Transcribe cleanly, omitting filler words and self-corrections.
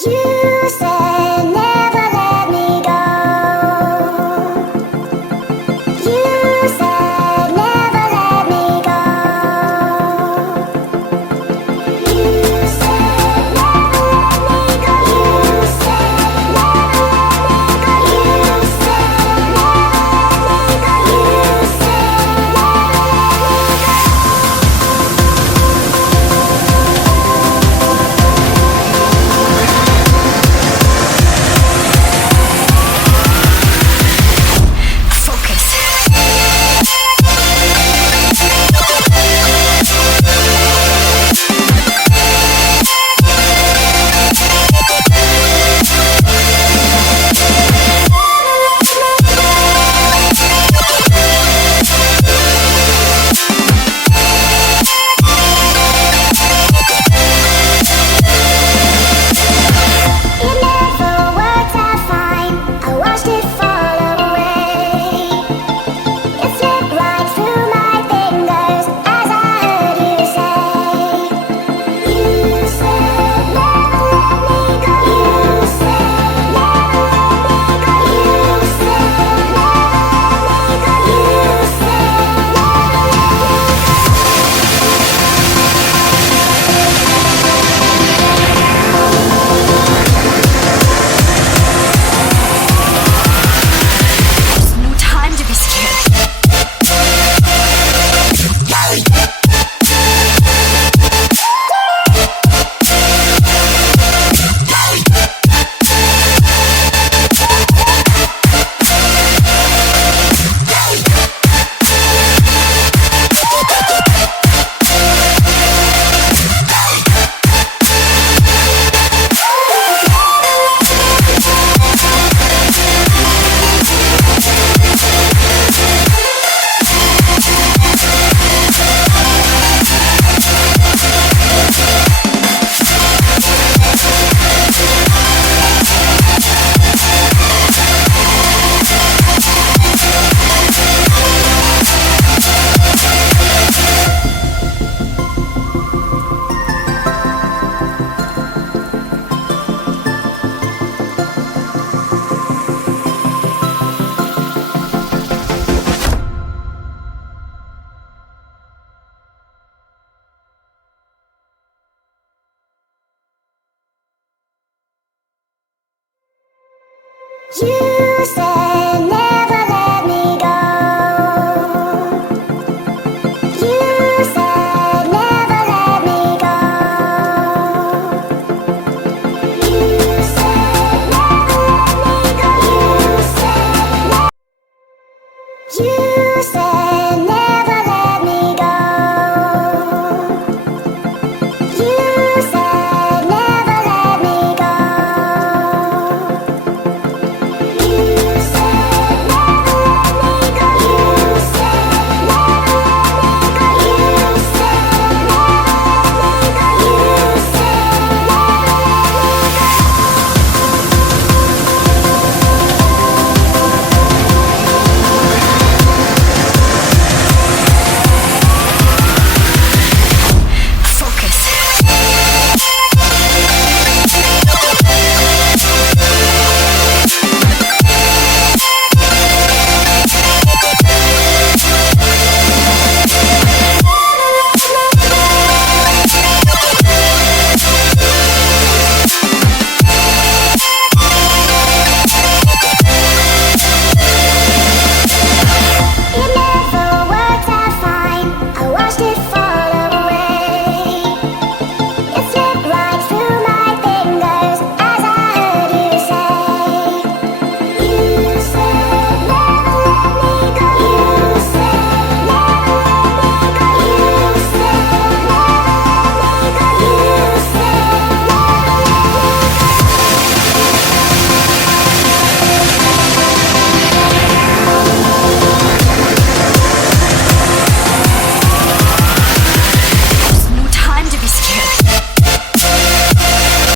You said never let me go. You said never let me go. You said never let me go. You said never let me go. You said never let me go. You said it never worked out fine. I watched it fall away. It slipped right through my fingers as I heard you say. You said never let me go. You said never let me go. You said never let me go. You said There's no time to be scared. you said never